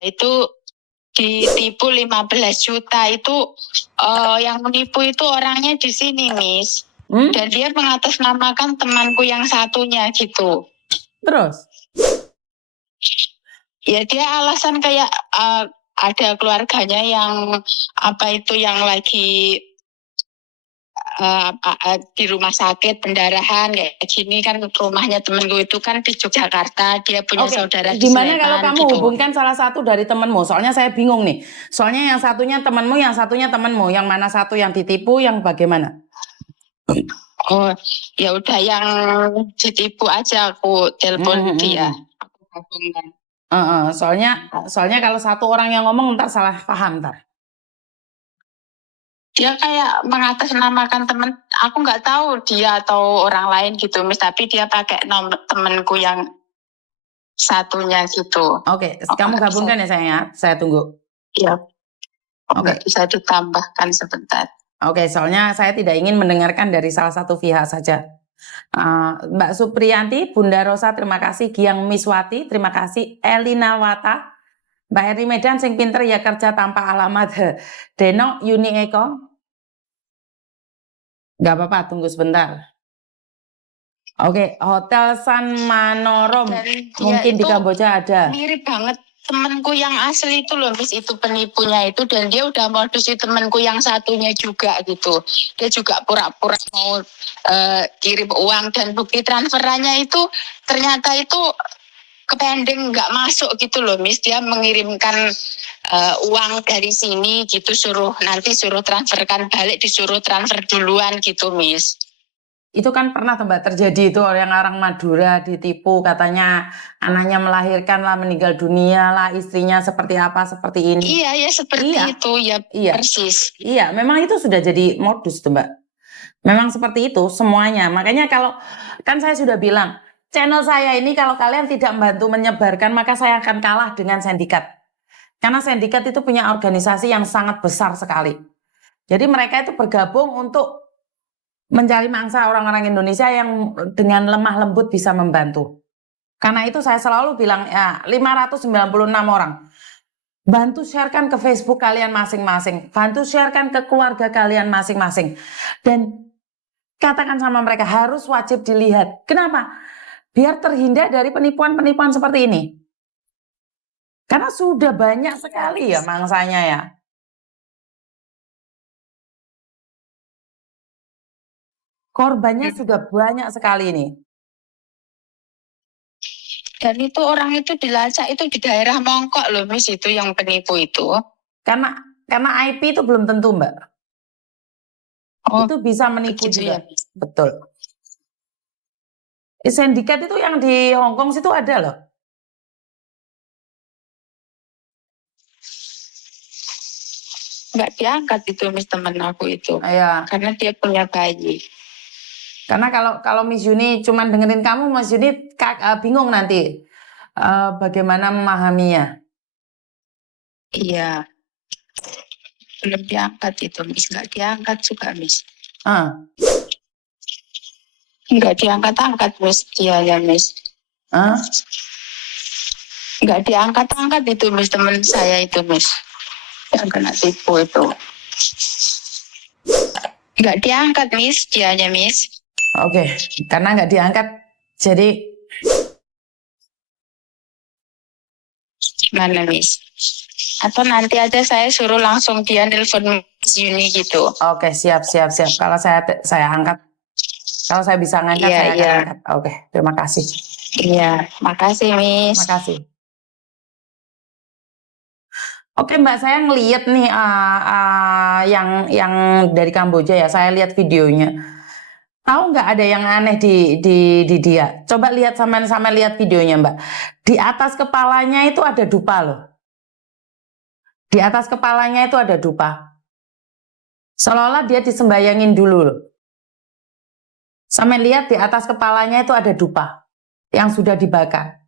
Itu ditipu 15 juta itu yang menipu itu orangnya di sini, Miss. Dan dia mengatasnamakan temanku yang satunya gitu. Terus? Ya dia alasan kayak ada keluarganya yang yang lagi di rumah sakit pendarahan kayak gini kan, rumahnya temenku itu kan di Yogyakarta, dia punya saudara di Gimana Sleman. kalau kamu gitu. hubungkan salah satu dari temenmu? Soalnya saya bingung nih. Soalnya yang satunya temenmu, yang satunya temenmu. Yang mana satu yang ditipu, yang bagaimana? Oh, ya udah yang ditipu aja aku telepon dia. Aku hubungkan. Soalnya kalau satu orang yang ngomong ntar salah paham ntar. Dia kayak mengatasnamakan temen, aku nggak tahu dia atau orang lain gitu, Miss, tapi dia pakai nomor temenku yang satunya gitu. Oke, kamu gabungkan ya sayang ya, saya tunggu. Iya. Oke. Bisa ditambahkan sebentar. Oke, soalnya saya tidak ingin mendengarkan dari salah satu pihak saja. Mbak Supriyanti, Bunda Rosa, terima kasih. Giang Miswati, terima kasih. Elina Wata, Mbak Heri Medan, sing pinter ya kerja tanpa alamat. Deno Yuni Eko, nggak apa-apa, tunggu sebentar. Oke, Hotel San Manorom, mungkin di Kamboja ada. Mirip banget temanku yang asli itu loh, Miss, itu penipunya itu, dan dia udah modusi temanku yang satunya juga gitu. Dia juga pura-pura mau kirim uang, dan bukti transferannya itu ternyata itu kepending nggak masuk gitu loh, Miss. Dia mengirimkan uang dari sini gitu, nanti suruh transferkan balik, disuruh transfer duluan gitu, Miss. Itu kan pernah Mbak terjadi itu, yang orang Madura ditipu, katanya anaknya melahirkan lah, meninggal dunia lah, istrinya seperti apa, seperti ini. Iya ya, seperti itu ya, persis. Iya, memang itu sudah jadi modus tuh Mbak. Memang seperti itu semuanya. Makanya kalau kan saya sudah bilang, channel saya ini kalau kalian tidak membantu menyebarkan, maka saya akan kalah dengan sindikat. Karena sindikat itu punya organisasi yang sangat besar sekali. Jadi mereka itu bergabung untuk mencari mangsa orang-orang Indonesia yang dengan lemah lembut bisa membantu. Karena itu saya selalu bilang ya 596 orang. Bantu sharekan ke Facebook kalian masing-masing. Bantu sharekan ke keluarga kalian masing-masing. Dan katakan sama mereka harus wajib dilihat. Kenapa? Biar terhindar dari penipuan-penipuan seperti ini. Karena sudah banyak sekali ya mangsanya ya. Korbannya sudah banyak sekali ini. Dan itu orang itu dilacak itu di daerah Mongkok loh, Miss, itu yang penipu itu. Karena IP itu belum tentu, Mbak. Itu bisa menipu juga. Ya? Betul. Sindikat itu yang di Hong Kong situ ada loh. Nggak diangkat itu, Miss, temen aku itu. Iya. Karena dia punya bayi. Karena kalau Miss Yuni cuma dengerin kamu, Miss Yuni bingung nanti bagaimana memahaminya. Iya. Belum diangkat itu, Miss. Nggak diangkat juga, Miss. Nggak diangkat-angkat, Miss. Iya ya, Miss. Nggak diangkat-angkat itu, Miss, teman saya itu, Miss. Yang kena tipu itu. Nggak diangkat, Miss, dianya, Miss. Oke, karena nggak diangkat, jadi gimana, Miss? Atau nanti aja saya suruh langsung dia nelfon Miss Yuni gitu. Oke, siap. Kalau saya angkat, kalau saya bisa ngangkat, saya akan angkat. Oke, terima kasih. Iya, makasih, Miss. Makasih. Oke Mbak, saya ngeliat nih yang dari Kamboja ya, saya lihat videonya. Tahu nggak ada yang aneh di dia? Coba lihat sama lihat videonya Mbak. Di atas kepalanya itu ada dupa loh. Di atas kepalanya itu ada dupa. Seolah-olah dia disembayangin dulu loh. Sampai lihat di atas kepalanya itu ada dupa yang sudah dibakar.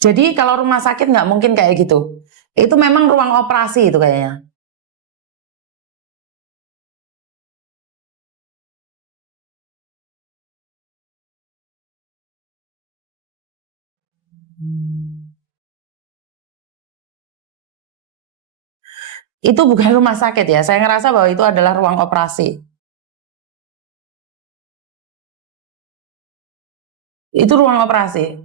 Jadi kalau rumah sakit nggak mungkin kayak gitu. Itu memang ruang operasi itu kayaknya. itu bukan rumah sakit ya. Saya ngerasa bahwa itu adalah ruang operasi. Itu ruang operasi.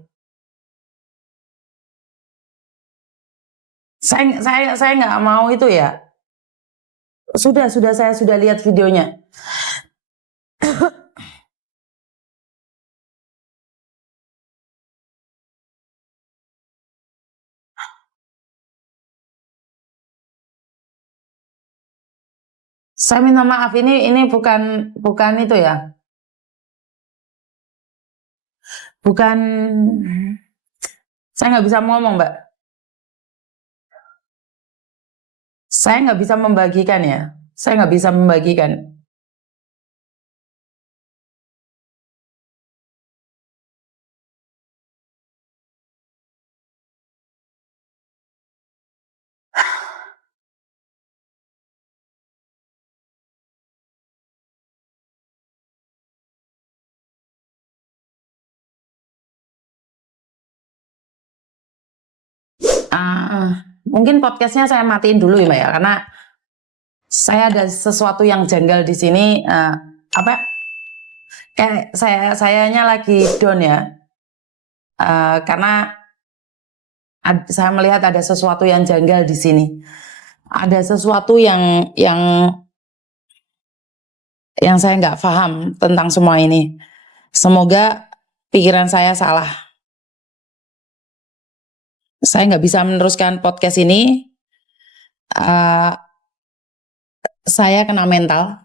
Saya nggak mau itu ya. Saya sudah lihat videonya. Saya minta maaf, ini bukan itu ya. Bukan, saya nggak bisa ngomong, Mbak. Saya nggak bisa membagikan ya. Saya nggak bisa membagikan. Mungkin podcastnya saya matiin dulu ya Mbak ya, karena saya ada sesuatu yang janggal di sini. Apa? Kayak sayanya lagi down ya, karena saya melihat ada sesuatu yang janggal di sini. Ada sesuatu yang saya nggak paham tentang semua ini. Semoga pikiran saya salah. Saya nggak bisa meneruskan podcast ini. Saya kena mental.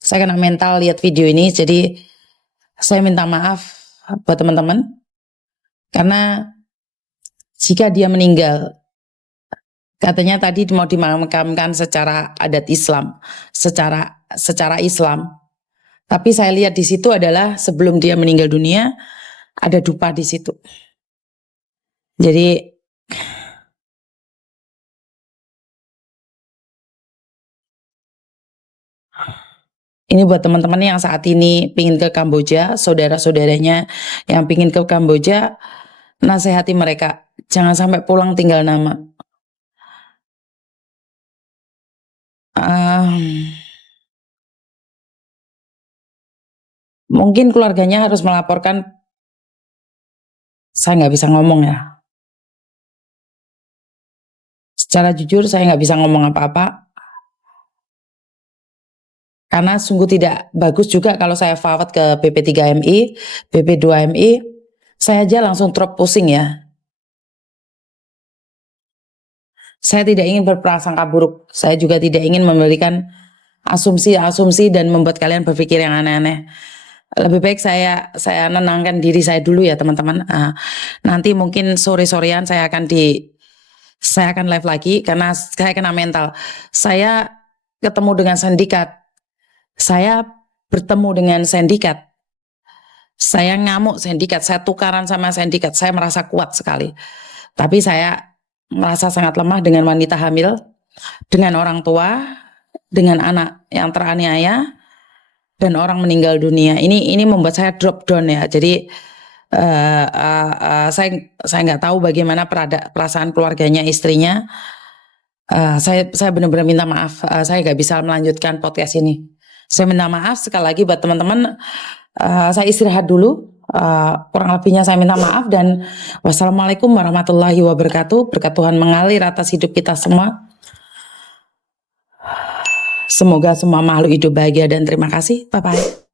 Saya kena mental lihat video ini. Jadi saya minta maaf buat teman-teman. Karena jika dia meninggal, katanya tadi mau dimakamkan secara adat Islam, secara Islam. Tapi saya lihat di situ adalah sebelum dia meninggal dunia ada dupa di situ. Jadi ini buat teman-teman yang saat ini pingin ke Kamboja, saudara-saudaranya yang pingin ke Kamboja, nasihati mereka, jangan sampai pulang tinggal nama. Mungkin keluarganya harus melaporkan, saya nggak bisa ngomong ya. Secara jujur saya nggak bisa ngomong apa-apa. Karena sungguh tidak bagus juga kalau saya forward ke BP3MI, BP2MI, saya aja langsung drop pusing ya. Saya tidak ingin berprasangka buruk, saya juga tidak ingin memberikan asumsi-asumsi dan membuat kalian berpikir yang aneh-aneh. Lebih baik saya nenangkan diri saya dulu ya teman-teman. Nanti mungkin sore-sorean saya akan live lagi karena saya kena mental. Saya ketemu dengan sindikat. Saya bertemu dengan sindikat. Saya ngamuk sindikat, saya tukaran sama sindikat, saya merasa kuat sekali. Tapi saya merasa sangat lemah dengan wanita hamil, dengan orang tua, dengan anak yang teraniaya, dan orang meninggal dunia. Ini membuat saya drop down ya. Jadi saya nggak tahu bagaimana perasaan keluarganya, istrinya. Saya benar-benar minta maaf. Saya nggak bisa melanjutkan podcast ini. Saya minta maaf sekali lagi buat teman-teman. Saya istirahat dulu. Kurang lebihnya saya minta maaf dan wassalamualaikum warahmatullahi wabarakatuh. Berkat Tuhan mengalir atas hidup kita semua. Semoga semua makhluk hidup bahagia dan terima kasih. Bye-bye.